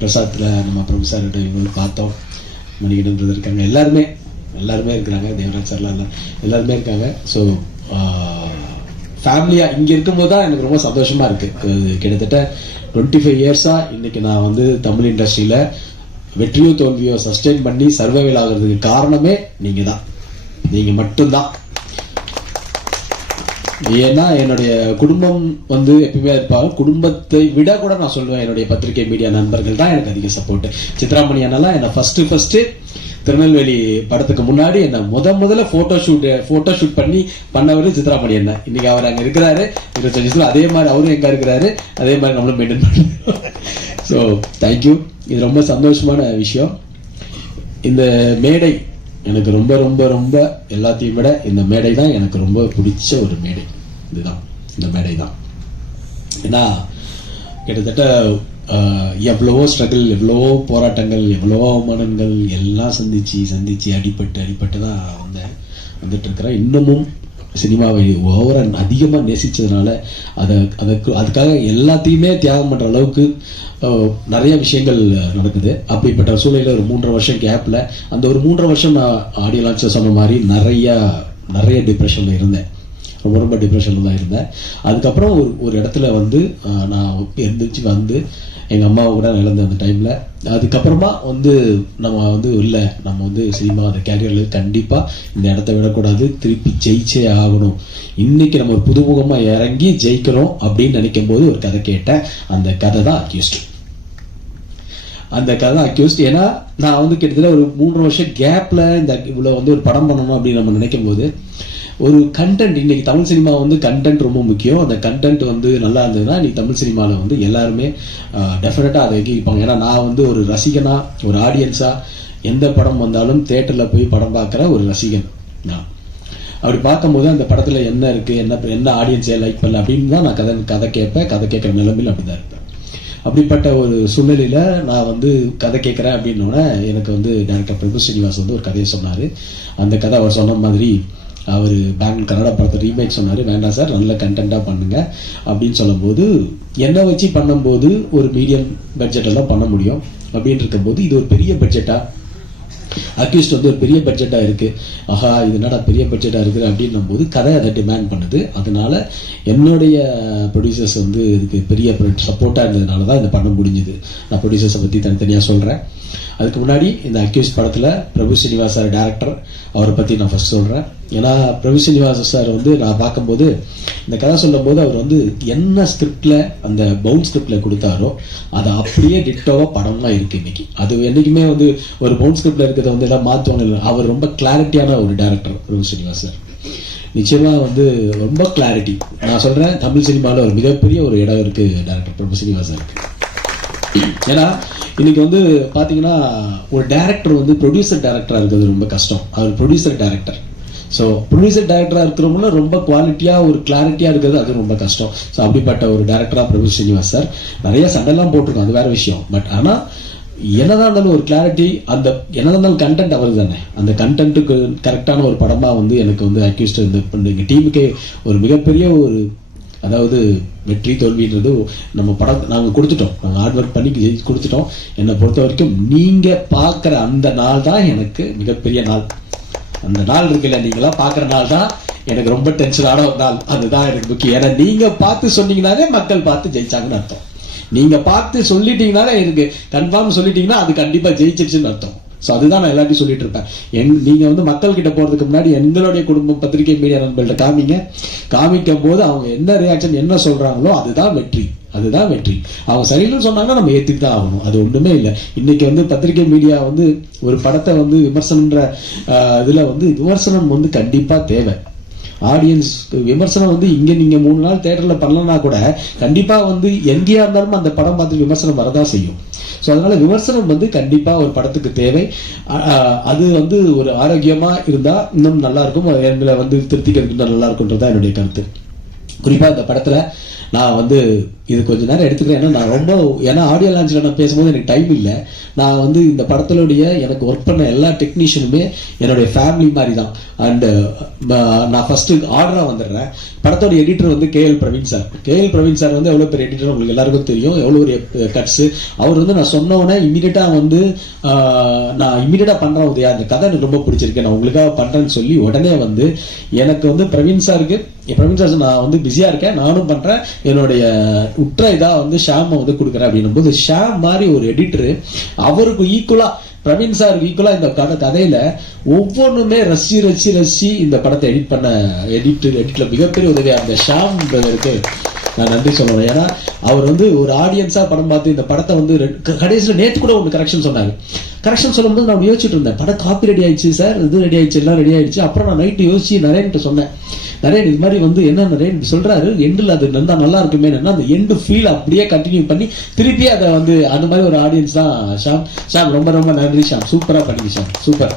பிரசாத்தில் நம்ம பிரபு சார்கிட்ட இவங்க பார்த்தோம், மணிகண்டன் இருக்காங்க, எல்லாருமே இருக்கிறாங்க, தேவராஜ் சார்லாம் எல்லாருமே இருக்காங்க. ஸோ ஃபேமிலியாக இங்கே இருக்கும்போது தான் எனக்கு ரொம்ப சந்தோஷமாக இருக்குது. கிட்டத்தட்ட 25 இயர்ஸாக இன்றைக்கி நான் வந்து தமிழ் இண்டஸ்ட்ரியில் வெற்றியோ தோல்வியோ சஸ்டெயின் பண்ணி சர்வைவல் ஆகிறதுக்கு காரணமே நீங்கள் தான், நீங்கள் மட்டும்தான். ஏன்னா என்னுடைய குடும்பம் வந்து எப்பயுமே இருப்பாங்க. குடும்பத்தை விட கூட நான் சொல்லுவேன், என்னுடைய பத்திரிகை மீடியா நண்பர்கள் தான் எனக்கு அதிக சப்போர்ட். சித்ராமணி அண்ணெல்லாம் என்னை ஃபர்ஸ்ட் திருநெல்வேலி படத்துக்கு முன்னாடி என்ன முதல்ல போட்டோ ஷூட் பண்ணவர் சித்ராமணி அண்ணன். இன்னைக்கு அவர் அங்கே இருக்கிறாரு 25 அதே மாதிரி அவரும் எங்க இருக்கிறாரு, அதே மாதிரி நம்மளும் மெயின்டைன் பண்ணுறோம். So thank you. இது ரொம்ப சந்தோஷமான விஷயம். இந்த மேடை எனக்கு ரொம்ப ரொம்ப ரொம்ப எல்லாத்தையும் விட இந்த மேடை தான் எனக்கு ரொம்ப பிடிச்ச ஒரு மேடை. இதுதான், இந்த மேடை தான். ஏன்னா கிட்டத்தட்ட எவ்வளவோ ஸ்ட்ரகிள், எவ்வளவோ போராட்டங்கள், எவ்வளவோ அவமானங்கள் எல்லாம் சந்திச்சு அடிபட்டு தான் வந்துட்டு இருக்கிறேன். இன்னமும் சினிமாவை அதிகமாக நேசித்ததுனால அதுக்காக எல்லாத்தையுமே தியாகம் பண்ணுற அளவுக்கு நிறைய விஷயங்கள் நடக்குது. அப்படிப்பட்ட சூழலில் ஒரு 3.5 வருஷம் கேப்பில், அந்த ஒரு 3.5 வருஷம் நான் ஆடியோ லான்ச்சில் சொன்ன மாதிரி நிறைய டிப்ரெஷனில் இருந்தேன். ரொம்ப டிப்ரெஷனில் தான் இருந்தேன். அதுக்கப்புறம் ஒரு இடத்துல வந்து நான் எந்திரிச்சு வந்து எங்கள் அம்மாவை கூட இழந்த அந்த டைமில், அதுக்கப்புறமா வந்து நம்ம வந்து சினிமா அந்த கேரியரில் கண்டிப்பாக இந்த இடத்த விடக்கூடாது, திருப்பி ஜெயிச்சே ஆகணும், இன்னைக்கு நம்ம ஒரு புதுமுகமாக இறங்கி ஜெயிக்கிறோம் அப்படின்னு நினைக்கும் போது ஒரு கதை கேட்டேன். அந்த கதை தான் அக்யூஸ்ட். ஏன்னா நான் வந்து கிட்டத்தட்ட ஒரு 3 வருஷம் கேப்ல இந்த இவ்வளோ வந்து ஒரு படம் பண்ணணும் அப்படின்னு நம்ம நினைக்கும் போது ஒரு கண்டென்ட், இன்னைக்கு தமிழ் சினிமா வந்து கண்டென்ட் ரொம்ப முக்கியம். அந்த கண்டென்ட் வந்து நல்லா இருந்ததுன்னா இன்னைக்கு தமிழ் சினிமாவில் வந்து எல்லாருமே டெஃபினட்டாக அதை எங்கிப்பாங்க. ஏன்னா நான் வந்து ஒரு ரசிகனா, ஒரு ஆடியன்ஸா எந்த படம் வந்தாலும் தேட்டரில் போய் படம் பார்க்குற ஒரு ரசிகன் நான். அப்படி பார்க்கும்போது அந்த படத்தில் என்ன இருக்குது, என்ன ஆடியன்ஸை லைக் பண்ணல அப்படின்னு தான் நான் கதை கேட்குற நிலைமையில் அப்படி தான் இருப்பேன். அப்படிப்பட்ட ஒரு சூழ்நிலையில் நான் வந்து கதை கேட்குறேன் அப்படின்னோடனே எனக்கு வந்து டைரக்டர் பிரபு ஸ்ரீனிவாஸ் வந்து ஒரு கதையை சொன்னார். அந்த கதை அவர் சொன்ன மாதிரி அவர் பெங்களூர் கன்னடா படத்தை ரீமேக் சொன்னார். வேண்டாம் சார், நல்ல கண்டென்ட்டாக பண்ணுங்க அப்படின்னு சொல்லும்போது, என்னை வச்சு பண்ணும்போது ஒரு மீடியம் பட்ஜெட்டெல்லாம் பண்ண முடியும் அப்படின்னு இருக்கும்போது, இது ஒரு பெரிய பட்ஜெட்டாக, அக்யூஸ்ட் வந்து ஒரு பெரிய பட்ஜெட்டாக இருக்குது, ஆஹா இது என்னடா பெரிய பட்ஜெட்டாக இருக்குது அப்படின்னும் போது கதை அதை டிமாண்ட் பண்ணுது. அதனால என்னுடைய ப்ரொடியூசர்ஸ் வந்து இதுக்கு பெரிய சப்போர்ட்டாக இருந்ததுனால தான் இதை பண்ண முடிஞ்சுது. நான் ப்ரொடியூசர்ஸை பற்றி தனித்தனியாக சொல்கிறேன். அதுக்கு முன்னாடி இந்த அக்யூஸ் படத்தில் பிரபு ஸ்ரீனிவாஸ் சார் டேரக்டர், அவரை பற்றி நான் ஃபர்ஸ்ட் சொல்கிறேன். ஏன்னா பிரபு ஸ்ரீனிவாஸ் சார் வந்து நான் பார்க்கும்போது இந்த கதை சொல்லும் போது அவர் வந்து என்ன ஸ்கிரிப்டில், அந்த பவுண்ட் ஸ்கிரிப்டில் கொடுத்தாரோ அதை அப்படியே டிட்டோவாக படமாக இருக்குது இன்னைக்கு. அது என்றைக்குமே வந்து ஒரு பவுண்ட் ஸ்கிரிப்டில் இருக்கிறத வந்து எல்லாம் மாற்றுவாங்க இல்லை. அவர் ரொம்ப கிளாரிட்டியான ஒரு டேரக்டர் பிரபு ஸ்ரீனிவாஸ் சார். நிச்சயமாக வந்து ரொம்ப கிளாரிட்டி. நான் சொல்கிறேன், தமிழ் சினிமாவில் ஒரு மிகப்பெரிய ஒரு இடம் இருக்குது டேரக்டர் பிரபு ஸ்ரீனிவாஸ் சாருக்கு. ஏன்னா இன்னைக்கு வந்து பார்த்தீங்கன்னா ஒரு டேரக்டர் வந்து ப்ரொடியூசர் டேரக்டராக இருக்கிறது ரொம்ப கஷ்டம். அவர் ப்ரொடியூசர் டேரக்டர். ஸோ ப்ரொடியூசர் டேரக்டராக இருக்கிறவங்களும் ரொம்ப குவாலிட்டியாக ஒரு கிளாரிட்டியாக இருக்கிறது அது ரொம்ப கஷ்டம். ஸோ அப்படிப்பட்ட ஒரு டேரக்டராக பிரபு ஸ்ரீனிவாஸ் சார். நிறைய சண்டைலாம் போட்டிருக்கோம், அது வேற விஷயம். பட் ஆனால் என்னதான் இருந்தாலும் ஒரு கிளாரிட்டி, அந்த என்னதான் இருந்தாலும் கண்டென்ட் அவருக்கு தானே. அந்த கண்டென்ட்டுக்கு கரெக்டான ஒரு படமாக வந்து எனக்கு வந்து அக்யூஸ்ட் எங்கள் டீமுக்கே ஒரு மிகப்பெரிய ஒரு, அதாவது வெற்றி தோல்வின்றது நம்ம படம் நாங்கள் கொடுத்துட்டோம், நாங்கள் ஹார்ட் ஒர்க் பண்ணி கொடுத்துட்டோம். என்னை பொறுத்த வரைக்கும் நீங்கள் பார்க்குற அந்த நாள் தான் எனக்கு மிகப்பெரிய நாள். அந்த நாள் இருக்குல்ல, நீங்களாம் பார்க்குற நாள் தான் எனக்கு ரொம்ப டென்ஷனான ஒரு நாள். அதுதான் எனக்கு முக்கியம். ஏன்னா நீங்கள் பார்த்து சொன்னீங்கன்னாலே மக்கள் பார்த்து ஜெயிச்சாங்கன்னு அர்த்தம். நீங்கள் பார்த்து சொல்லிட்டீங்கனாலே எனக்கு கன்ஃபார்ம் சொல்லிட்டீங்கன்னா அது கண்டிப்பாக ஜெயிச்சிருச்சுன்னு அர்த்தம். ஸோ அதுதான் நான் எல்லாத்தையும் சொல்லிட்டு இருப்பேன். நீங்கள் வந்து மக்கள் கிட்ட போகிறதுக்கு முன்னாடி எங்களுடைய குடும்பம் பத்திரிகை மீடியா நண்பர்கள்ட்ட காமிக்கும் போது அவங்க என்ன ரியாக்ஷன் என்ன சொல்கிறாங்களோ அதுதான் வெற்றி. அவங்க சரியில்லைன்னு சொன்னாங்கன்னா நம்ம ஏற்றுக்கு தான் ஆகணும். அது ஒன்றுமே இல்லை. இன்னைக்கு வந்து பத்திரிகை மீடியா வந்து ஒரு படத்தை வந்து விமர்சனன்ற இதில் வந்து விமர்சனம் வந்து கண்டிப்பாக தேவை. ஆடியன்ஸ் விமர்சனம் வந்து இங்கே நீங்கள் 3 நாள் தேட்டரில் பண்ணலன்னா கூட கண்டிப்பாக வந்து எங்கேயா இருந்தாலும் அந்த படம் பார்த்து விமர்சனம் வரதான் செய்யும். ஸோ அதனால விமர்சனம் வந்து கண்டிப்பாக ஒரு படத்துக்கு தேவை. அது வந்து ஒரு ஆரோக்கியமாக இருந்தால் இன்னும் நல்லா இருக்கும். எங்களை வந்து திருத்திக்கிறதுக்கு நல்லா இருக்கும்ன்றதான் என்னுடைய கருத்து. குறிப்பா இந்த படத்துல நான் வந்து இது கொஞ்ச நேரம் எடுத்துக்கிறேன். ஏன்னா நான் ரொம்ப ஆடியோ லான்ச்சில் நான் பேசும்போது எனக்கு டைம் இல்லை. நான் வந்து இந்த படத்தினுடைய எனக்கு ஒர்க் பண்ண எல்லா டெக்னீஷியனுமே என்னுடைய ஃபேமிலி மாதிரி தான். அண்டு நான் ஃபர்ஸ்ட் ஆர்டரா வந்துடுறேன். படத்தோட எடிட்டர் வந்து KL Praveen sir. KL Praveen sir வந்து எவ்வளோ பெரிய எடிட்டர் உங்களுக்கு எல்லாருக்கும் தெரியும், எவ்வளோ ஒரு கட்ஸ். அவர் வந்து நான் சொன்ன உடனே இமீடியட்டாக வந்து நான் இமீடியட்டாக பண்ணுறேன் உதயா, அந்த கதை எனக்கு ரொம்ப பிடிச்சிருக்கு, நான் உங்களுக்காக பண்ணுறேன்னு சொல்லி உடனே வந்து எனக்கு வந்து பிரவீன் சார் நான் வந்து பிஸியாக இருக்கேன், நானும் பண்ணுறேன், என்னுடைய உற்ற இதா வந்து ஷாம் வந்து கொடுக்குறேன் அப்படின்னும் போது ஷாம் மாதிரி ஒரு எடிட்டரு அவருக்கு ஈக்குவலா பிரவீன் சாருக்கு ஈக்குவலா இந்த கதையில ஒவ்வொன்றுமே ரசி இந்த படத்தை எடிட்ல மிகப்பெரிய உதவியா அந்த ஷாம் பிரதருக்கு நான் நன்றி சொல்லணும். ஏன்னா அவர் வந்து ஒரு ஆடியன்ஸா படம் பார்த்து இந்த படத்தை வந்து கடைசியில் நேற்று கூட ஒன்று கரெக்ஷன் சொன்னாங்க. கரெக்ஷன் சொல்லும்போது நான் யோசிச்சுட்டு இருந்தேன், படம் காப்பி ரெடி ஆயிடுச்சு சார், இது ரெடி ஆயிடுச்சு, எல்லாம் ரெடி ஆயிடுச்சு. அப்புறம் நான் நைட்டு யோசிச்சு நரேன்ட்டு சொன்னேன், நரேன் இது மாதிரி வந்து என்ன நரேன் சொல்றாரு எண்டில் அது நல்லா இருக்குமே, அந்த எண்டு ஃபீல் அப்படியே கண்டினியூ பண்ணி திருப்பி அதை வந்து அந்த மாதிரி ஒரு ஆடியன்ஸ் தான் ஷாம். ரொம்ப ரொம்ப நன்றி ஷாம், சூப்பரா பண்ணி ஷாம், சூப்பர்.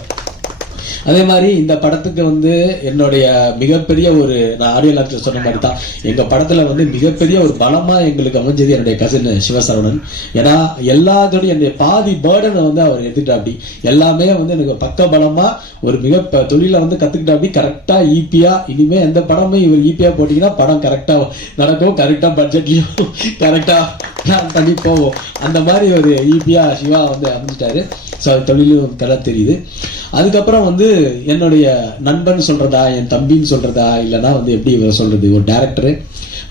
அதே மாதிரி இந்த படத்துக்கு வந்து என்னுடைய மிகப்பெரிய ஒரு நான் ஆடியோ லான்ச்ல சொன்ன மாதிரி தான் எங்க படத்துல வந்து மிகப்பெரிய ஒரு பலமா எங்களுக்கு அமைஞ்சது என்னுடைய கசின் சிவசரவணன். ஏன்னா எல்லாத்தோடையும் என்னுடைய பாதி பேர்டனை வந்து அவர் எடுத்துட்டா அப்படி எல்லாமே வந்து எனக்கு பக்க பலமா ஒரு மிக தொழில வந்து கத்துக்கிட்டா அப்படி கரெக்டா ஈபியா இனிமே எந்த படமும் இவர் ஈபியா போட்டீங்கன்னா படம் கரெக்டா நடக்கும், கரெக்டா பட்ஜெட்லயும் கரெக்டா பிளான் பண்ணி போவோம். அந்த மாதிரி ஒரு ஈபியா சிவா வந்து அமைஞ்சிட்டாரு. ஸோ அது தொழிலும் கதை தெரியுது. அதுக்கப்புறம் வந்து என்னுடைய நண்பன் சொல்றதா என் தம்பின்னு சொல்றதா இல்லைன்னா வந்து எப்படி இவர் சொல்றது, ஒரு டேரக்டரு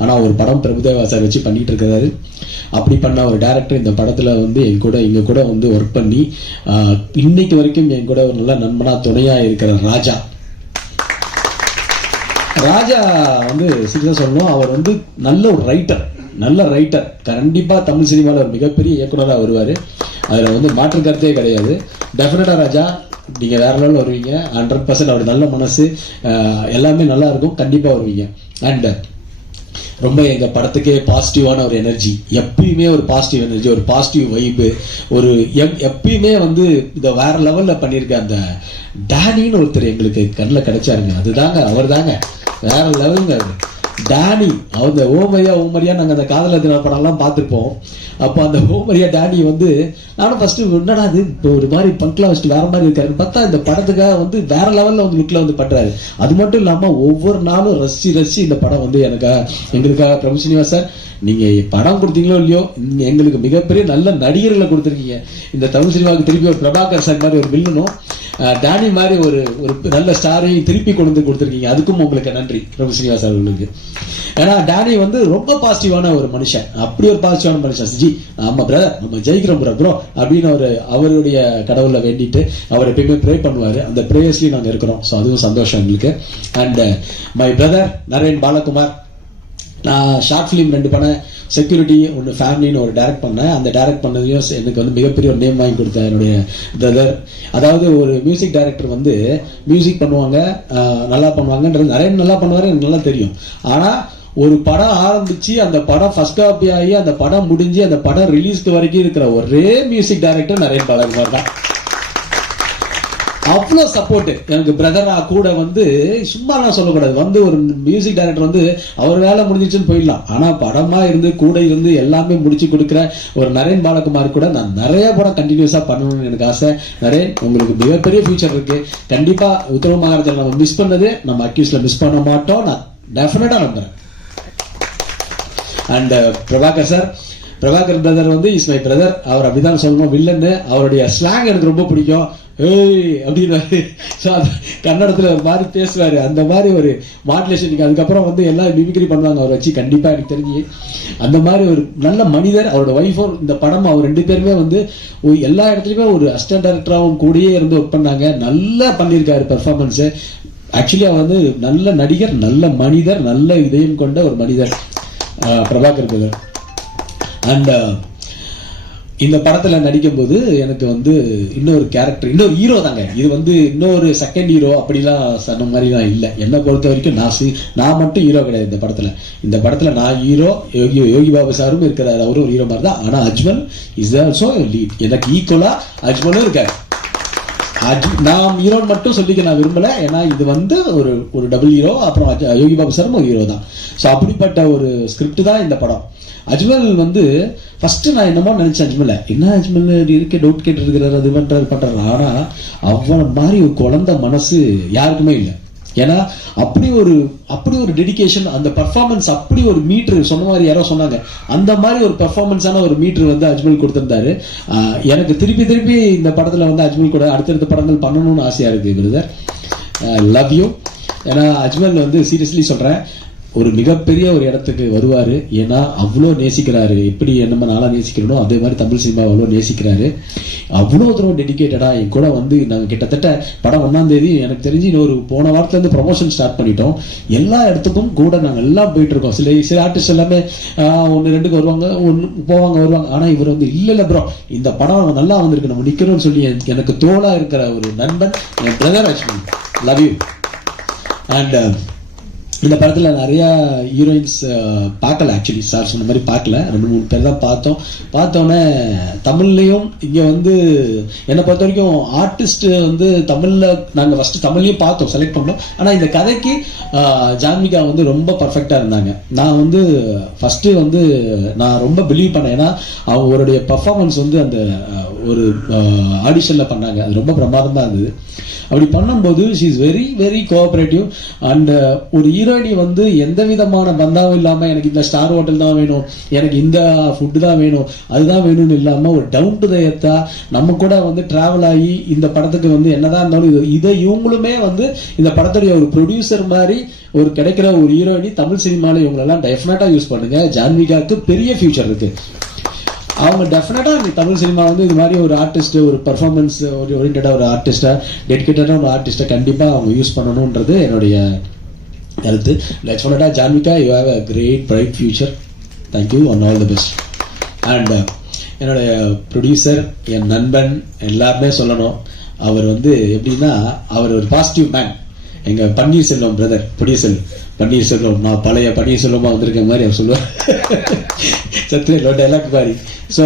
ஆனால் ஒரு படம் பிரபுதேவா சார் வச்சு பண்ணிட்டு இருக்கிறாரு. அப்படி பண்ண ஒரு டேரக்டர் இந்த படத்துல வந்து எங்க கூட வந்து ஒர்க் பண்ணி இன்னைக்கு வரைக்கும் என் கூட ஒரு நல்ல நண்பனா துணையா இருக்கிற ராஜா வந்து சீரியஸா சொல்லணும், அவர் வந்து நல்ல ஒரு ரைட்டர், கண்டிப்பா தமிழ் சினிமாவில் ஒரு மிகப்பெரிய இயக்குனராக வருவாரு, அதுல வந்து மாற்று கருத்தே கிடையாது. டெஃபினட்டா ராஜா நீங்க வேற லெவலில் வருவீங்க, 100%. அவர் நல்ல மனசு, எல்லாமே நல்லா இருக்கும், கண்டிப்பா வருவீங்க. அண்ட் ரொம்ப எங்க படத்துக்கே பாசிட்டிவான ஒரு எனர்ஜி, எப்பயுமே ஒரு பாசிட்டிவ் எனர்ஜி, ஒரு பாசிட்டிவ் வைப்பு, ஒரு எப்பயுமே வந்து இதை வேற லெவல்ல பண்ணியிருக்க அந்த டேனின்னு ஒருத்தர் எங்களுக்கு கண்ணில் கிடைச்சாருங்க. அதுதாங்க அவர் தாங்க வேற லெவலுங்க. டேனி அவங்க ஓமரியா நாங்கள் அந்த காதல தின படம்லாம் பார்த்துருப்போம். அப்போ அந்த ஓமரியா டேனி வந்து நானும் ஃபர்ஸ்ட் என்னடா அது இப்போ ஒரு மாதிரி பங்க்லாம் வச்சுட்டு வேற மாதிரி இருக்காருன்னு பார்த்தா இந்த படத்துக்காக வந்து வேற லெவல்ல வந்து லுக்ல வந்து பண்றாரு. அது மட்டும் இல்லாம ஒவ்வொரு நாளும் ரசி இந்த படம் வந்து எங்களுக்காக பிரபு சீனிவாஸ் சார் நீங்க படம் கொடுத்தீங்களோ இல்லையோ எங்களுக்கு மிகப்பெரிய நல்ல நடிகர்களை கொடுத்துருக்கீங்க. இந்த தமிழ் சினிமாவுக்கு திருப்பி ஒரு பிரபாகர் சார் மாதிரி ஒரு வில்லனும் டேனி மாதிரி ஒரு நல்ல ஸ்டாரையும் திருப்பி கொண்டு வந்து கொடுத்துருக்கீங்க. அதுக்கும் உங்களுக்கு நன்றி பிரபு சீனிவாஸ் அவர்களுக்கு. ஏன்னா டேனி வந்து ரொம்ப பாசிட்டிவான ஒரு மனுஷன், அப்படி ஒரு பாசிட்டிவான மனுஷன். ஜி நம்ம பிரதர் நம்ம ஜெயிக்கிறோம் ப்ரோ அப்படின்னு அவருடைய கடவுளை வேண்டிட்டு அவர் எப்பயுமே ப்ரே பண்ணுவாரு. அந்த ப்ரேயர்ஸ்லயும் நாங்க இருக்கிறோம். ஸோ அதுவும் சந்தோஷம் எங்களுக்கு. And my brother Naren Balakumar, நான் ஷார்ட் ஃபிலிம் 2 பண்ணேன், செக்யூரிட்டி ஒன்று ஃபேமிலின்னு ஒரு டைரக்ட் பண்ணேன். அந்த டைரக்ட் பண்ணதையும் எனக்கு வந்து மிகப்பெரிய ஒரு நேம் வாங்கி கொடுத்தேன் என்னுடைய பிரதர். அதாவது ஒரு மியூசிக் டைரக்டர் வந்து மியூசிக் பண்ணுவாங்க, நல்லா பண்ணுவாங்கன்றது நிறைய நல்லா பண்ணுவாரு எனக்கு நல்லா தெரியும். ஆனால் ஒரு படம் ஆரம்பிச்சு அந்த படம் ஃபர்ஸ்ட் காப்பி ஆகி அந்த படம் முடிஞ்சு அந்த படம் ரிலீஸ்க்கு வரைக்கும் இருக்கிற ஒரே மியூசிக் டைரக்டர் நரேன் பாலகுமார் தான். அவ்வளோ சப்போர்ட் எனக்கு பிரதரா கூட வந்து சும்மா நான் சொல்லக்கூடாது. வந்து ஒரு மியூசிக் டைரக்டர் வந்து அவர் வேலை முடிஞ்சிச்சுன்னு போயிடலாம், ஆனா படமா இருந்து கூட இருந்து எல்லாமே முடிச்சு கொடுக்குற ஒரு நரேன் பாலகுமார் கூட நான் நிறைய படம் கண்டினியூஸா பண்ணணும்னு எனக்கு ஆசை. நரேன் உங்களுக்கு மிகப்பெரிய ஃபியூச்சர் இருக்கு. கண்டிப்பா உத்தரவு மகாராஜா நம்ம மிஸ் பண்ணது நம்ம அக்யூஸ்ல மிஸ் பண்ண மாட்டோம், நான் டெஃபினட்டா நம்புறேன். அண்ட் பிரபாகர் பிரதர் வந்து இஸ் மை பிரதர். அவர் அப்படிதான் சொல்லணும், வில்லன்னு. அவருடைய ஸ்லாங் எனக்கு ரொம்ப பிடிக்கும். ஏய் அப்படின்னு கன்னடத்துல ஒரு மாதிரி பேசுவாரு, அந்த மாதிரி ஒரு மாடுலேஷன். அதுக்கப்புறம் வந்து எல்லாம் மிமிக்ரி பண்ணுவாங்க அவர் வச்சு. கண்டிப்பா எனக்கு தெரிஞ்சு அந்த மாதிரி ஒரு நல்ல மனிதர். அவரோட ஒய்ஃபும் இந்த படம் அவர் 2 பேருமே வந்து எல்லா இடத்துலயுமே ஒரு அசிஸ்டன்ட் டைரக்டராகவும் கூடயே இருந்து ஒர்க் பண்ணாங்க. நல்லா பண்ணியிருக்காரு பெர்ஃபார்மன்ஸ். ஆக்சுவலி அவர் வந்து நல்ல நடிகர், நல்ல மனிதர், நல்ல இதயம் கொண்ட ஒரு மனிதர் பிரபாகர் பிரதர். அண்ட் இந்த படத்துல நடிக்கும் போது எனக்கு வந்து இன்னொரு கேரக்டர், இன்னொரு ஹீரோ தாங்க. இது வந்து இன்னொரு செகண்ட் ஹீரோ அப்படிலாம் சொன்ன மாதிரிலாம் இல்லை. என்னை பொறுத்த வரைக்கும் நான் மட்டும் ஹீரோ கிடையாது இந்த படத்துல. இந்த படத்துல நான் ஹீரோ, யோகி பாபு சாரும் இருக்கிறாரு, அவரும் ஒரு ஹீரோ மாதிரி தான். ஆனா அஜ்மல் இஸ் ஆல்சோ லீட். எனக்கு ஈக்குவலா அஜ்மலும் இருக்காரு. நான் ஹீரோன்னு மட்டும் சொல்லிக்க நான் விரும்பல. ஏன்னா இது வந்து ஒரு ஒரு டபுள் ஹீரோ, அப்புறம் யோகி பாபு சாரும் ஒரு ஹீரோ தான். ஸோ அப்படிப்பட்ட ஒரு ஸ்கிரிப்ட் தான் இந்த படம். அஜ்மல் வந்து ஃபர்ஸ்ட் நான் என்னமோ நினைச்சேன், அஜ்மல் என்ன அஜ்மல் இருக்க டவுட் கேட்டு இருக்கிறாரு, அது பண்றாரு. ஆனா அவன மாதிரி ஒரு குழந்தை மனசு யாருக்குமே இல்லை. ஏன்னா அப்படி ஒரு டெடிகேஷன், அந்த பர்ஃபார்மன்ஸ் அப்படி ஒரு மீட்டர் சொன்ன மாதிரி யாரோ சொன்னாங்க, அந்த மாதிரி ஒரு பர்ஃபார்மன்ஸான ஒரு மீட்டர் வந்து அஜ்மல் கொடுத்திருந்தாரு. எனக்கு திருப்பி இந்த படத்துல வந்து அஜ்மல் கூட அடுத்தடுத்த படங்கள் பண்ணணும்னு ஆசையா இருக்கு பிரதர். Love you. ஏன்னா அஜ்மல் வந்து சீரியஸ்லி சொல்றேன், ஒரு மிகப்பெரிய ஒரு இடத்துக்கு வருவாரு. ஏன்னா அவ்வளோ நேசிக்கிறாரு. எப்படி நம்ம நாளா நேசிக்கிறோம் அதே மாதிரி தமிழ் சினிமா அவ்வளோ நேசிக்கிறாரு. அவ்வளோ தூரம் டெடிகேட்டடா என் கூட வந்து நாங்கள் கிட்டத்தட்ட படம் 1ஆம் தேதி எனக்கு தெரிஞ்சு இன்னொரு போன வாரத்துல இருந்து ப்ரொமோஷன் ஸ்டார்ட் பண்ணிட்டோம். எல்லா இடத்துக்கும் கூட நாங்கள் எல்லாம் போயிட்டு இருக்கோம். சில ஆர்டிஸ்ட் எல்லாமே 1-2க்கு வருவாங்க, வருவாங்க. ஆனா இவர் வந்து இல்ல ப்ரோ, இந்த படம் நல்லா வந்திருக்கு, நம்ம நிக்கிறோம்னு சொல்லி எனக்கு தோளா இருக்கிற ஒரு நண்பன் என் brother Ajmal. Love you. And இந்த படத்துல நிறைய ஹீரோயின்ஸ் பார்க்கல, ஆக்சுவலி சார் சொன்ன மாதிரி பார்க்கல, 2-3 பேர் தான் பார்த்தோன்னே தமிழ்லையும் இங்க வந்து என்னை பொறுத்த வரைக்கும் ஆர்டிஸ்ட் வந்து தமிழ்ல நாங்க ஃபர்ஸ்ட் தமிழ்லயும் பார்த்தோம், செலக்ட் பண்ணோம். ஆனா இந்த கதைக்கு ஜான்விகா வந்து ரொம்ப பர்ஃபெக்டா இருந்தாங்க. நான் வந்து ஃபர்ஸ்ட் வந்து நான் ரொம்ப பிலீவ் பண்ணேன். ஏன்னா அவங்களுடைய பர்ஃபார்மன்ஸ் வந்து அந்த ஒரு ஆடிஷன்ல பண்ணாங்க, அது ரொம்ப பிரமாதமா இருந்தது. அப்படி பண்ணும்போது she is very very cooperative. And ஒரு ஹீரோயினி வந்து எந்த விதமான பந்தாவும் இல்லாம எனக்கு இந்த ஸ்டார் ஹோட்டல் தான் வேணும், எனக்கு இந்த ஃபுட்டு தான் வேணும், அதுதான் வேணும்னு இல்லாம ஒரு டவுன் டு த எர்த்தா நம்ம கூட வந்து டிராவல் ஆகி இந்த படத்துக்கு வந்து என்னதான் இருந்தாலும் இதை இவங்களுமே வந்து இந்த படத்துடைய ஒரு ப்ரொடியூசர் மாதிரி ஒரு கிடைக்கிற ஒரு ஹீரோயினி தமிழ் சினிமாவில் இவங்களெல்லாம் டெஃபினட்டா யூஸ் பண்ணுங்க. ஜான்விகாவுக்கு பெரிய ஃபியூச்சர் இருக்கு. அவங்க டெஃபினட்டா தமிழ் சினிமா வந்து இது மாதிரி ஒரு ஆர்டிஸ்ட், ஒரு பர்ஃபார்மன்ஸ் ஓரியன்டா ஒரு ஆர்டிஸ்டா, டெடிகேட்டடா ஒரு ஆர்டிஸ்டா கண்டிப்பா அவங்க யூஸ் பண்ணணும்ன்றது என்னுடைய கருத்து. டெஃபினட்டா Janvika, you have a great bright future. Thank you and all the best. And என்னுடைய ப்ரொடியூசர், என் நண்பன், எல்லாருமே சொல்லணும், அவர் வந்து எப்படின்னா அவர் ஒரு பாசிட்டிவ் மேன். எங்க பன்னீர்செல்வம் பிரதர், ப்ரொடியூசர் பன்னீர்செல்வம், நான் பழைய பன்னீர்செல்வமா வந்திருக்க மாதிரி அவர் சொல்லுவார், சத்திர டைலாக் மாதிரி. ஸோ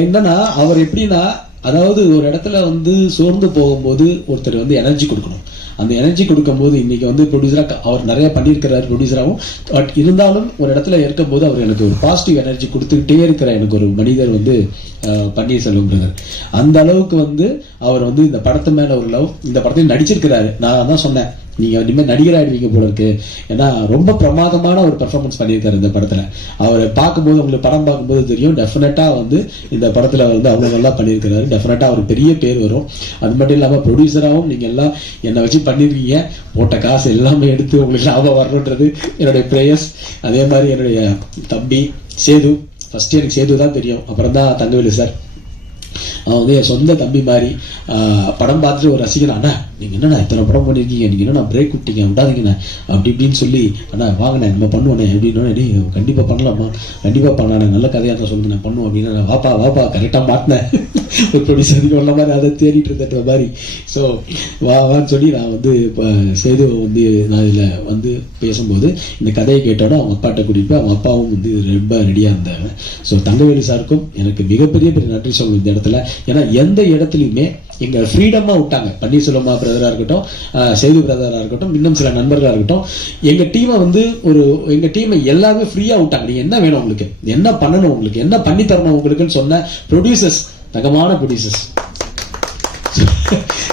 என்னன்னா அவர் எப்படின்னா, அதாவது ஒரு இடத்துல வந்து சோர்ந்து போகும்போது ஒருத்தர் வந்து எனர்ஜி கொடுக்கணும். அந்த எனர்ஜி கொடுக்கும் போது இன்னைக்கு வந்து ப்ரொடியூசரா அவர் நிறைய பண்ணியிருக்கிறாரு, ப்ரொடியூசராகவும். பட் இருந்தாலும் ஒரு இடத்துல இருக்கும் போது அவர் எனக்கு ஒரு பாசிட்டிவ் எனர்ஜி கொடுத்துக்கிட்டே இருக்கிற எனக்கு ஒரு மனிதர் வந்து பன்னீர்செல்வம் பிரதர். அந்த அளவுக்கு வந்து அவர் வந்து இந்த படத்து மேல ஒரு லவ், இந்த படத்தையும் நடிச்சிருக்கிறாரு. நான் தான் சொன்னேன், நீங்க இனிமேல் நடிகர் ஆயிடுவீங்க போல இருக்கு. ஏன்னா ரொம்ப பிரமாதமான ஒரு பெர்ஃபார்மன்ஸ் பண்ணியிருக்காரு இந்த படத்துல. அவரை பார்க்கும்போது, உங்களுக்கு படம் பார்க்கும்போது தெரியும், டெஃபினட்டா வந்து இந்த படத்துல வந்து அவ்வளவு நல்லா பண்ணியிருக்கிறாரு. டெஃபினட்டா அவருக்கு பெரிய பேர் வரும். அது மட்டும் இல்லாம ப்ரொடியூசராகவும் நீங்க எல்லாம் என்னை வச்சு பண்ணிருக்கீங்க, போட்ட காசு எல்லாமே எடுத்து உங்களுக்கு லாபம் வரணுன்றது என்னுடைய பிரேயர்ஸ். அதே மாதிரி என்னுடைய தம்பி சேது, ஃபர்ஸ்ட் எனக்கு சேது தான் தெரியும், அப்புறம் தான் தங்கவேலு சார். அவன் வந்து என் சொந்த தம்பி மாதிரி. படம் பார்த்துட்டு ஒரு ரசிகன், அண்ணா நீங்க என்னண்ணா இத்தனை படம் பண்ணிருக்கீங்க, நீங்க என்னண்ணா பிரேக் விட்டீங்க, விடாதீங்கண்ணா அப்படி இப்படின்னு சொல்லி, அண்ணா வாங்கினேன் நம்ம பண்ணுவோண்ணே அப்படின்னு. கண்டிப்பா பண்ணலாமா, கண்டிப்பா பண்ணானே, நல்ல கதையாக தான் சொல்லுங்க பண்ணுவோம் அப்படின்னு. வாப்பா கரெக்டா மாட்டினேன். ஒரு ப்ரொடியூசருக்கு உள்ள மாதிரி அதை தேடிட்டு இருந்த மாதிரி. ஸோ வான்னு சொல்லி நான் வந்து இப்போ சேது வந்து நான் இதில் வந்து பேசும்போது இந்த கதையை கேட்டோட அவங்க அப்பாட்ட கூட்டிட்டு அவங்க அப்பாவும் வந்து ரொம்ப ரெடியா இருந்தாங்க. ஸோ தங்கவேலு சாருக்கும் எனக்கு மிகப்பெரிய நன்றி சொல்லணும் இந்த இடத்துல. ஏன்னா எந்த இடத்துலையுமே எங்க ஃப்ரீடமா விட்டாங்க. பன்னீர்செல்வமா பிரதரா இருக்கட்டும், சேது பிரதரா இருக்கட்டும், இன்னும் சில நண்பர்களா இருக்கட்டும், எங்க டீமை வந்து எங்க டீமை எல்லாருமே ஃப்ரீயா விட்டாங்க. நீங்க என்ன வேணும், உங்களுக்கு என்ன பண்ணணும், உங்களுக்கு என்ன பண்ணி தரணும் உங்களுக்குன்னு சொன்ன ப்ரொடியூசர்ஸ், தகமான ப்ரொடியூசர்ஸ்.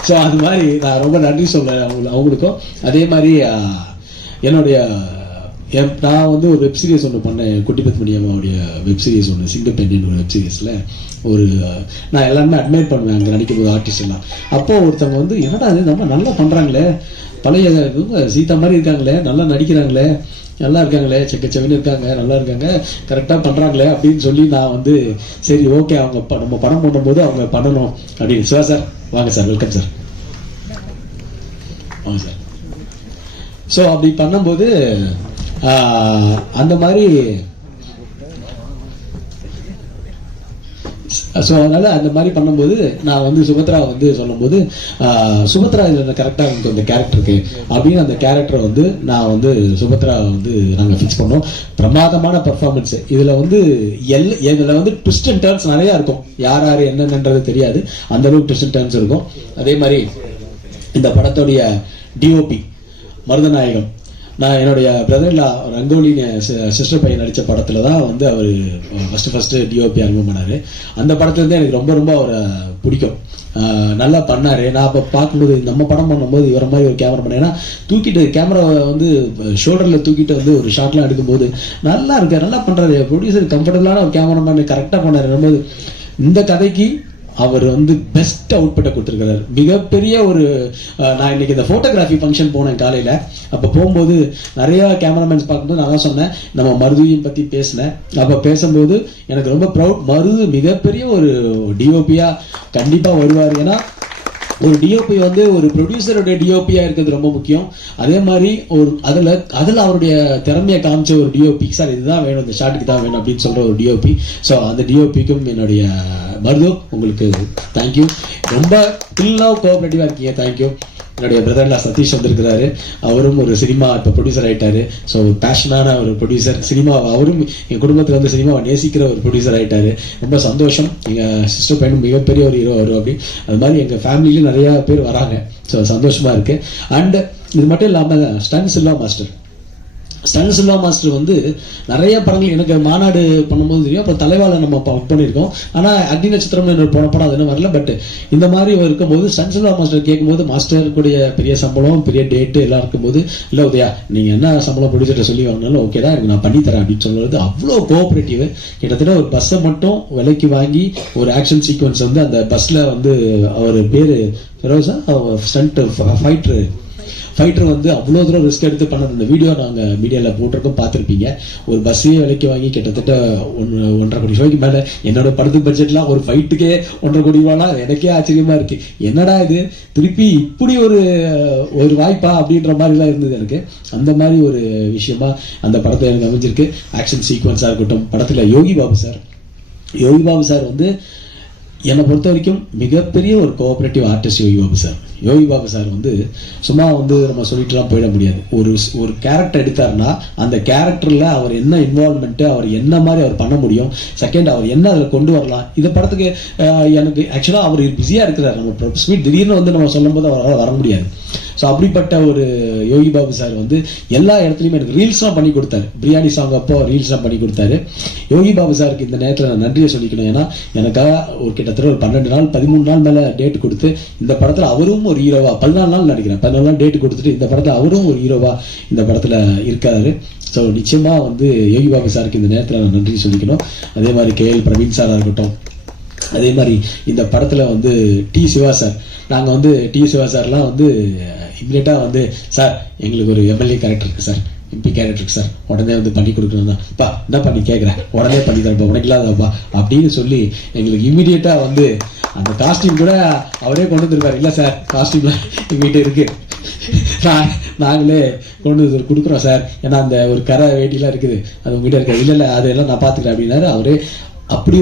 ஸோ அது மாதிரி நான் ரொம்ப நன்றி சொல்றேன் அவங்களுக்கும். அதே மாதிரி என்னுடைய நான் வந்து ஒரு வெப் சீரிஸ் ஒன்று பண்ணேன், குட்டி பத்மணி அம்மாவுடைய வெப் சீரிஸ் ஒன்று, சிங்கப்பெண்ணின் ஒரு வெப் சீரிஸ்ல ஒரு நான் எல்லாருமே அட்மைர் பண்ணுவேன் அங்கே நடிக்கும் போது ஆர்டிஸ்ட் எல்லாம். அப்போ ஒருத்தவங்க வந்து என்னடா அது நம்ம நல்லா பண்றாங்களே, பழைய சீதா மாதிரி இருக்காங்களே, நல்லா நடிக்கிறாங்களே, நல்லா இருக்காங்களே, செக்கச்செவன்னு இருக்காங்க, நல்லா இருக்காங்க, கரெக்டா பண்றாங்களே அப்படின்னு சொல்லி நான் வந்து சரி ஓகே அவங்க நம்ம படம் பண்ணும்போது அவங்க பண்ணணும் அப்படின்னு. சிவா சார் வாங்க சார், வெல்கம் சார், வாங்க சார். ஸோ அப்படி பண்ணும்போது அந்த மாதிரி ஸோ அதனால அந்த மாதிரி பண்ணும்போது நான் வந்து சுபத்ரா வந்து சொல்லும்போது சுபத்ரா இதில் கரெக்டாக எனக்கு அந்த கேரக்டருக்கு அப்படின்னு அந்த கேரக்டரை வந்து நான் வந்து சுபத்ரா வந்து நாங்கள் ஃபிக்ஸ் பண்ணோம். பிரமாதமான பர்ஃபார்மன்ஸ். இதில் வந்து இதில் வந்து ட்விஸ்ட் அண்ட் டர்ன்ஸ் நிறையா இருக்கும். யார் யார் என்னென்னன்றது தெரியாது, அந்த அளவுக்கு ட்விஸ்ட் அண்ட் டர்ன்ஸ் இருக்கும். அதே மாதிரி இந்த படத்துடைய டிஓபி மருதநாயகம், நான் என்னுடைய பிரதர்ல ரங்கோலின்னு சிஸ்டர் பையன் நடித்த படத்தில் தான் வந்து அவர் ஃபஸ்ட்டு டிஓபி அறிமுகம் பண்ணார். அந்த படத்துலேருந்து எனக்கு ரொம்ப ரொம்ப அவரை பிடிக்கும். நல்லா பண்ணார். நான் அப்போ பார்க்கும்போது நம்ம படம் பண்ணும்போது இவர மாதிரி ஒரு கேமரா பண்ணேன்னா தூக்கிட்டு கேமராவை வந்து ஷோல்டரில் தூக்கிட்டு வந்து ஒரு ஷாட்லாம் எடுக்கும்போது நல்லா இருக்கு, நல்லா பண்ணுறாரு ப்ரொடியூசர், கம்ஃபர்டபுளான ஒரு கேமராமேன் கரெக்டாக பண்ணார் போது இந்த கதைக்கு அவர் வந்து பெஸ்ட் அவுட்புட்டை கொடுத்துருக்கிறார். மிகப்பெரிய ஒரு நான் இன்னைக்கு இந்த ஃபோட்டோகிராஃபி ஃபங்க்ஷன் போனேன் காலையில். அப்போ போகும்போது நிறையா கேமராமேன்ஸ் பார்க்கும்போது நான் தான் சொன்னேன், நம்ம மருதுவையும் பற்றி பேசினேன். அப்போ பேசும்போது எனக்கு ரொம்ப ப்ரௌட். மருது மிகப்பெரிய ஒரு டிஓபியாக கண்டிப்பாக வருவார். ஏன்னா ஒரு டிஓபி வந்து ஒரு ப்ரொடியூசருடைய டிஓபியா இருக்கிறது ரொம்ப முக்கியம். அதே மாதிரி ஒரு அதில் அவருடைய திறமையை காமிச்ச ஒரு டிஓபி, சார் இதுதான் வேணும், இந்த ஷாட்டுக்கு தான் வேணும் அப்படின்னு சொல்ற ஒரு டிஓபி. ஸோ அந்த டிஓபிக்கும் என்னுடைய மருது உங்களுக்கு தேங்க்யூ. ரொம்ப ஃபுல்லாக கோஆப்ரேட்டிவாக இருக்கீங்க, தேங்க்யூ. என்னுடைய பிரதர்ல சதீஷ் வந்திருக்கிறாரு, அவரும் ஒரு சினிமா இப்போ ப்ரொடியூசர் ஆயிட்டாரு. ஸோ பேஷனான ஒரு ப்ரொடியூசர், சினிமா அவரும் என் குடும்பத்தில் வந்து சினிமாவை நேசிக்கிற ஒரு ப்ரொடியூசர் ஆயிட்டாரு. ரொம்ப சந்தோஷம். எங்கள் சிஸ்டர் பையனும் மிகப்பெரிய ஒரு ஹீரோ வரும் அப்படி. அது மாதிரி எங்கள் ஃபேமிலியிலும் நிறையா பேர் வராங்க. ஸோ சந்தோஷமா இருக்கு. அண்ட் இது மட்டும் இல்லாமல் ஸ்டன்சில்லா மாஸ்டர் வந்து நிறைய படங்கள் எனக்கு மாநாடு பண்ணும்போது தெரியும். அப்புறம் தலைவாழ நம்ம ஒர்க் பண்ணியிருக்கோம். ஆனால் அக்னி நட்சத்திரம் போன படம் அது என்ன வரல. பட் இந்த மாதிரி இருக்கும்போது ஸ்டன்சில்லா மாஸ்டர் கேட்கும்போது மாஸ்டருக்குடைய பெரிய சம்பளம், பெரிய டேட்டு எல்லாம் இருக்கும்போது, இல்லை உதயா நீங்கள் என்ன சம்பளம் ப்ரொடியூசர்கிட்ட சொல்லி வரனாலும் ஓகே தான், எனக்கு நான் பண்ணித்தரேன் அப்படின்னு சொல்றது அவ்வளோ கோஆப்ரேட்டிவ். கிட்டத்தட்ட ஒரு பஸ்ஸை மட்டும் விலைக்கு வாங்கி ஒரு ஆக்ஷன் சீக்வன்ஸ் வந்து அந்த பஸ்ஸில் வந்து அவர் பேர் ஃபெரோஸா, ஸ்டண்ட் ஃபைட்டர் வந்து அவ்வளோ தூரம் ரிஸ்க் எடுத்து பண்ணது. அந்த வீடியோ நாங்கள் மீடியாவில் போட்டிருக்கோம், பார்த்துருப்பீங்க. ஒரு பஸ்ஸையே விலைக்கு வாங்கி கிட்டத்தட்ட 1.5 கோடி ரூபாய்க்கு மேலே. என்னோட படத்துக்கு பட்ஜெட்லாம் ஒரு ஃபைட்டுக்கே 1.5 கோடி ரூபானா எனக்கே ஆச்சரியமா இருக்கு. என்னடா இது திருப்பி இப்படி ஒரு வாய்ப்பா அப்படின்ற மாதிரிலாம் இருந்தது எனக்கு. அந்த மாதிரி ஒரு விஷயமா அந்த படத்தை எனக்கு அமைஞ்சிருக்கு. ஆக்ஷன் சீக்வன்ஸாக இருக்கட்டும், படத்தில் யோகி பாபு சார் வந்து என்னை பொறுத்த வரைக்கும் மிகப்பெரிய ஒரு cooperative artist Yogi Babu sir வந்து சும்மா வந்து நம்ம சொல்லிட்டுலாம் போயிட முடியாது. ஒரு கேரக்டர் எடுத்தாருன்னா அந்த கேரக்டரில் அவர் என்ன இன்வால்மெண்ட்டு, அவர் என்ன மாதிரி அவர் பண்ண முடியும், செகண்ட் அவர் என்ன அதில் கொண்டு வரலாம். இந்த படத்துக்கு எனக்கு ஆக்சுவலாக அவர் பிஸியாக இருக்கிறார். நம்ம ஸ்பீட் திடீர்னு வந்து நம்ம சொல்லும் போது அவரால் வர முடியாது. ஸோ அப்படிப்பட்ட ஒரு யோகி பாபு சார் வந்து எல்லா இடத்துலையுமே எனக்கு ரீல்ஸ்லாம் பண்ணி கொடுத்தாரு. பிரியாணி சாங் அப்போ ரீல்ஸ்லாம் பண்ணி கொடுத்தாரு. யோகி பாபு சாருக்கு இந்த நேரத்தில் நான் நன்றியை சொல்லிக்கணும். ஏன்னா எனக்காக ஒரு கிட்டத்தட்ட ஒரு 12 நாள் 13 நாள் மேலே டேட் கொடுத்து இந்த படத்தில் அவரும் ஒரு ஹீரோவா 14 நாள் நடிக்கிறேன், 14 நாள் டேட் கொடுத்துட்டு இந்த படத்தில் அவரும் ஒரு ஹீரோவா இந்த படத்தில் இருக்காரு. ஸோ நிச்சயமாக வந்து யோகி பாபு சாருக்கு இந்த நேரத்தில் நான் நன்றி சொல்லிக்கணும். அதே மாதிரி KL பிரவீன் சாராக இருக்கட்டும். அதே மாதிரி இந்த படத்தில் வந்து டி சிவா சார், நாங்கள் வந்து டி சிவா சார்லாம் வந்து இம்மிடியட்டாக வந்து சார் எங்களுக்கு ஒரு எம்எல்ஏ கேரக்டர் இருக்குது சார், எம்பி கேரக்டர் இருக்குது சார், உடனே வந்து பண்ணி கொடுக்கணும் தான். பா என்ன பண்ணி கேட்குறேன், உடனே பண்ணி தரப்பா, உனக்கு இல்லாதப்பா அப்படின்னு சொல்லி எங்களுக்கு இம்மிடியட்டாக வந்து அந்த காஸ்டியூம் கூட அவரே கொண்டு வந்துருப்பார். இல்லை சார் காஸ்டியூம்லாம் எங்ககிட்ட இருக்குது, நாங்களே கொண்டு வந்து கொடுக்குறோம் சார், ஏன்னா அந்த ஒரு கரை வேட்டிலாம் இருக்குது அது உங்ககிட்ட இருக்காது. இல்லை அதெல்லாம் நான் பார்த்துக்கிறேன் அப்படின்னாரு. அவரே அப்படி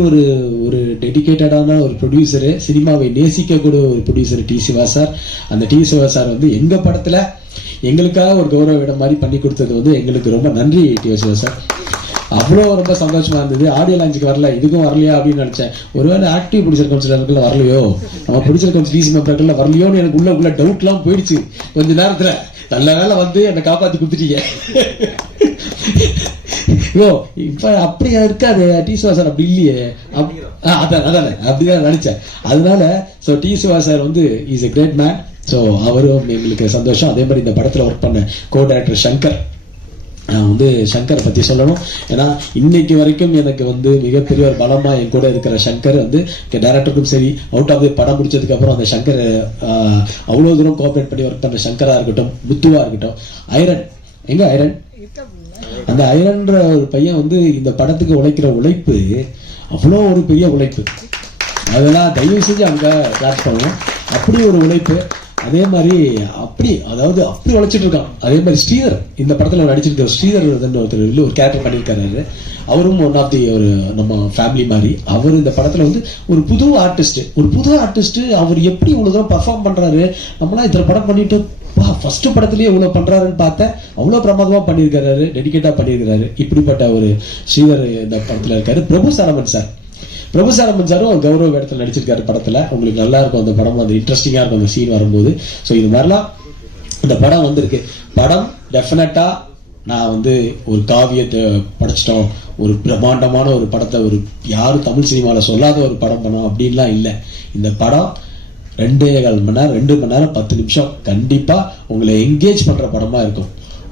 ஒரு டெடிக்கேட்டடான ஒரு ப்ரொடியூசரு, சினிமாவை நேசிக்கக்கூடிய ஒரு ப்ரொடியூசர் டி சிவா சார். அந்த டி சிவா சார் வந்து எங்கள் படத்தில் எங்களுக்காக ஒரு கௌரவ இடம் மாதிரி பண்ணி கொடுத்தது வந்து எங்களுக்கு ரொம்ப நன்றி டி சிவா சார். அவ்வளோ ரொம்ப சந்தோஷமா இருந்தது. ஆடியோ லான்ச்சுக்கு வரல, இதுக்கும் வரலையா அப்படின்னு நினைச்சேன். ஒருவேளை ஆக்டிவ் ப்ரொடியூசர் கவுன்சிலருக்குள்ள வரலையோ, நம்ம ப்ரொடியூசர் கவுன்சில் டிசி மெம்பர்ல வரலையோன்னு எனக்கு உள்ள டவுட்லாம் போயிடுச்சு கொஞ்ச நேரத்தில். நல்ல வேலை வந்து என்னை காப்பாற்றி கொடுத்துட்டீங்க. இப்ப அப்படியா இருக்காது டி சிவா சார், அப்படி இல்லையே. அதானே அப்படிதான் நினைச்சேன். அதனால ஸோ டி சிவா சார் வந்து is a great man. So அவரும் எங்களுக்கு சந்தோஷம். அதே மாதிரி இந்த படத்தில் ஒர்க் பண்ண கோ டைரக்டர் சங்கர், நான் வந்து சங்கரை பற்றி சொல்லணும். ஏன்னா இன்னைக்கு வரைக்கும் எனக்கு வந்து மிகப்பெரிய ஒரு பலமா என் கூட இருக்கிற சங்கர் வந்து டைரக்டருக்கும் சரி, அவுட் ஆஃப் தி படம் முடிச்சதுக்கு அப்புறம் அந்த சங்கர் அவ்வளோ தூரம் கோஆப்ரேட் பண்ணி ஒர்க் பண்ண சங்கரா இருக்கட்டும், முத்துவா இருக்கட்டும், ஐரன் எங்க ஐரன், அந்த ஐரன்ற ஒரு பையன் வந்து இந்த படத்துக்கு உழைக்கிற உழைப்பு அவ்வளோ ஒரு பெரிய உழைப்பு. அதெல்லாம் தயவு செஞ்சு அவங்க கிளாஸ் பண்ணணும். அப்படி ஒரு உழைப்பு. அதே மாதிரி அதாவது அப்படி உழைச்சிட்டு இருக்கான். அதே மாதிரி ஸ்ரீதர் இந்த படத்துல நடிச்சிருக்காரு. ஸ்ரீதர் ஒருத்தர் ஒரு கேரக்டர் பண்ணியிருக்காரு. அவரும் ஒன் ஆஃப் தி ஒரு நம்ம ஃபேமிலி மாதிரி. அவர் இந்த படத்துல வந்து ஒரு புது ஆர்டிஸ்ட் அவர் எப்படி இவ்வளவு தூரம் பர்ஃபார்ம் பண்றாரு. நம்மளாம் இத்தனை படம் பண்ணிட்டு ஃபர்ஸ்ட் படத்துலயே இவ்வளவு பண்றாருன்னு பார்த்தேன். அவ்வளவு பிரமாதமா பண்ணியிருக்காரு, டெடிகேட்டா பண்ணியிருக்காரு. இப்படிப்பட்ட ஒரு ஸ்ரீதர் இந்த படத்துல இருக்காரு. பிரபு சாலமன் சாரும் கௌரவ இடத்துல நடிச்சிருக்காரு படத்துல. உங்களுக்கு நல்லா இருக்கும் அந்த படம், அந்த இன்ட்ரெஸ்டிங்கா இருக்கும் அந்த சீன் வரும்போது. ஸோ இது மாதிரிலாம் இந்த படம் வந்திருக்கு. படம் டெஃபினட்டா நான் வந்து ஒரு காவியத்தை படைச்சிட்டோம், ஒரு பிரம்மாண்டமான ஒரு படத்தை ஒரு யாரும் தமிழ் சினிமாவில் சொல்லாத ஒரு படம் பண்ணோம் அப்படின்லாம் இல்லை. இந்த படம் 2.25 மணி நேரம் 2 மணி நேரம் 10 நிமிஷம் கண்டிப்பா உங்களை என்கேஜ் பண்ற படமா இருக்கும்,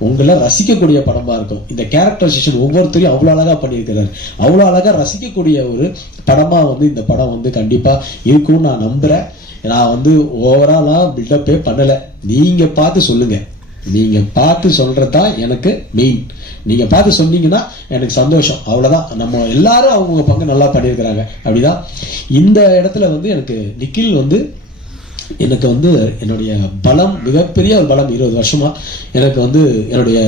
உங்களை ரசிக்கக்கூடிய படமா இருக்கும். இந்த கேரக்டரைசேஷன் ஒவ்வொருத்தரையும் அவ்வளோ அழகா பண்ணியிருக்கிறாரு. அவ்வளோ அழகா ரசிக்கக்கூடிய ஒரு படமா வந்து இந்த படம் வந்து கண்டிப்பா இருக்கும்னு நான் நம்புறேன். நான் வந்து ஓவராலா பில்டப்பே பண்ணல. நீங்க பார்த்து சொல்லுங்க. நீங்க பார்த்து சொல்றதுதான் எனக்கு மெயின். நீங்க பார்த்து சொன்னீங்கன்னா எனக்கு சந்தோஷம். அவ்வளவுதான். நம்ம எல்லாரும் அவங்க பங்கு நல்லா பண்ணியிருக்கிறாங்க. அப்படிதான் இந்த இடத்துல வந்து எனக்கு நிக்கில் வந்து எனக்கு வந்து என்னுடைய பலம், மிகப்பெரிய ஒரு பலம். 20 வருஷமா எனக்கு வந்து என்னுடைய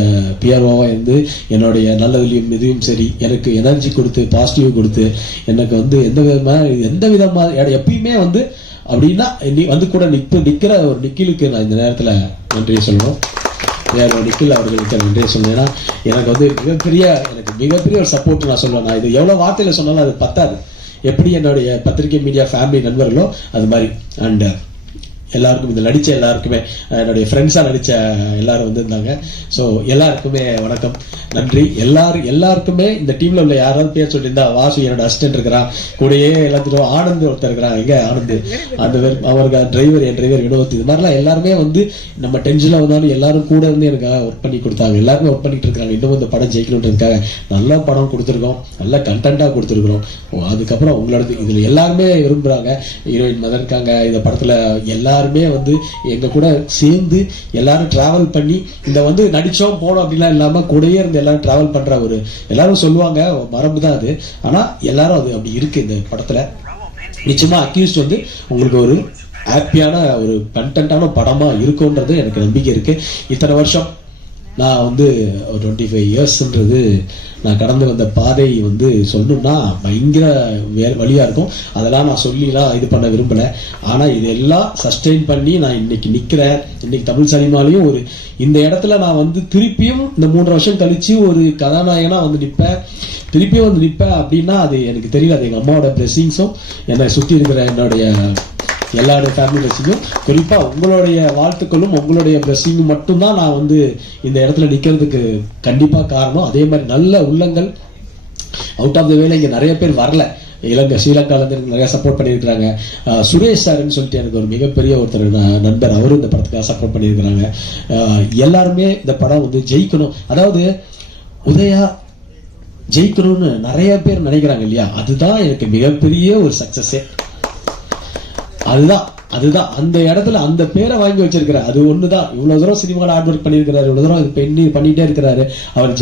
பிஆர்ஓவா இருந்து என்னுடைய நல்லதுலையும் இதுவும் சரி எனக்கு எனர்ஜி கொடுத்து பாசிட்டிவ் கொடுத்து எனக்கு வந்து எந்த விதமா எப்பயுமே வந்து அப்படின்னா வந்து கூட நிக்கிற ஒரு நிக்கிலுக்கு நான் இந்த நேரத்துல நன்றி சொல்லணும். நிக்கில் அவர்களுக்கு நன்றி சொல்லணும். ஏன்னா எனக்கு வந்து மிகப்பெரிய ஒரு சப்போர்ட் நான் சொல்லுவேன். நான் இது எவ்வளவு வார்த்தையில சொன்னாலும் அது பத்தாது. எப்படி என்னுடைய பத்திரிகை மீடியா ஃபேமிலி நண்பர்களோ அது மாதிரி. அண்ட் எல்லாருக்கும் இந்த நடிச்ச எல்லாருக்குமே என்னுடைய ஃப்ரெண்ட்ஸா நடிச்ச எல்லாரும் வந்திருந்தாங்க. ஸோ எல்லாருக்குமே வணக்கம், நன்றி. எல்லாருக்குமே இந்த டீம்ல உள்ள யாராவது பேர் சொல்லியிருந்தா, வாசு என்னோட அசிஸ்டன்ட் இருக்கிறான், கூடயே எல்லாத்துக்கும் ஆனந்த் ஒருத்தர் இருக்கிறான். எங்க ஆனந்த் அந்த அவருக்கு டிரைவர், என் டிரைவர் வினோத். இது மாதிரிலாம் எல்லாருமே வந்து நம்ம டென்ஷன்ல வந்தாலும் எல்லாரும் கூட இருந்து எனக்கு ஒர்க் பண்ணி கொடுத்தாங்க. எல்லாருமே ஒர்க் பண்ணிட்டு இருக்காங்க. இன்னும் இந்த படம் ஜெயிக்கணுன்றதுக்காக நல்ல படம் கொடுத்துருக்கோம், நல்ல கண்டென்ட்டா கொடுத்துருக்கிறோம். அதுக்கப்புறம் உங்களோட இதுல எல்லாருமே விரும்புறாங்க. ஹீரோயின் மதன் இருக்காங்க இந்த படத்துல. எல்லாருமே வந்து எங்க கூட சேர்ந்து எல்லாரும் டிராவல் பண்ணி இந்த வந்து நடிச்சோம் போனோம் அப்படிலாம் இல்லாம கூடயே இருந்து எல்லாரும் டிராவல் பண்ற ஒரு எல்லாரும் சொல்லுவாங்க மரபு தான் அது. ஆனா எல்லாரும் அது அப்படி இருக்கு இந்த படத்துல. நிச்சயமா அக்யூஸ்ட் வந்து உங்களுக்கு ஒரு ஹாப்பியான ஒரு கண்டென்ட்டான படமா இருக்கும்ன்றது எனக்கு நம்பிக்கை இருக்கு. இத்தனை வருஷம் நான் வந்து 25 இயர்ஸ்ன்றது நான் கடந்து வந்த பாதை வந்து சொல்லணும்னா பயங்கர வழியா இருக்கும். அதெல்லாம் நான் சொல்லிலாம் இது பண்ண விரும்பல. ஆனா இதெல்லாம் சஸ்டெயின் பண்ணி நான் இன்னைக்கு நிக்கிறேன். இன்னைக்கு தமிழ் சினிமாலையும் ஒரு இந்த இடத்துல நான் வந்து திருப்பியும் இந்த 3 வருஷம் கழிச்சு ஒரு கதாநாயகனா வந்து நிப்பேன் அப்படின்னா அது எனக்கு தெரியல. அது எங்க அம்மாவோட பிளெஸிங்ஸும் என்னை சுத்தி இருக்கிற என்னுடைய எல்லாருடைய ஃபேமிலி பிளஸிங்கும், குறிப்பா உங்களுடைய வாழ்த்துக்களும் உங்களுடைய பிளஸிங்கும் மட்டும்தான் நான் வந்து இந்த இடத்துல நிக்கிறதுக்கு கண்டிப்பா காரணம். அதே மாதிரி நல்ல உள்ளங்கள் அவுட் ஆஃப் த வேலை இங்க நிறைய பேர் வரல. ஸ்ரீலங்கால இருந்து நிறைய சப்போர்ட் பண்ணியிருக்கிறாங்க. சுரேஷ் சார்ன்னு சொல்லிட்டு எனக்கு ஒரு மிகப்பெரிய ஒருத்தர் நண்பர், அவரும் இந்த படத்துக்காக சப்போர்ட் பண்ணியிருக்கிறாங்க. எல்லாருமே இந்த படம் வந்து ஜெயிக்கணும், அதாவது உதயா ஜெயிக்கணும்னு நிறைய பேர் நினைக்கிறாங்க இல்லையா, அதுதான் எனக்கு மிகப்பெரிய ஒரு சக்சஸே. அதுதான் அந்த இடத்துல அந்த பேரை வாங்கி வச்சிருக்கிறார். அது ஒண்ணுதான். இவ்வளவு தூரம் சினிமாவில் ஹார்ட் ஒர்க் பண்ணியிருக்கிறாரு, இவ்வளவு தூரம் இது பண்ணிட்டே இருக்கிறாரு. அவர்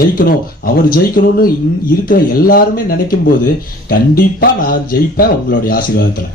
ஜெயிக்கணும்னு இருக்கிற எல்லாருமே நினைக்கும் போது கண்டிப்பா நான் ஜெயிப்பேன் உங்களுடைய ஆசீர்வாதத்துல.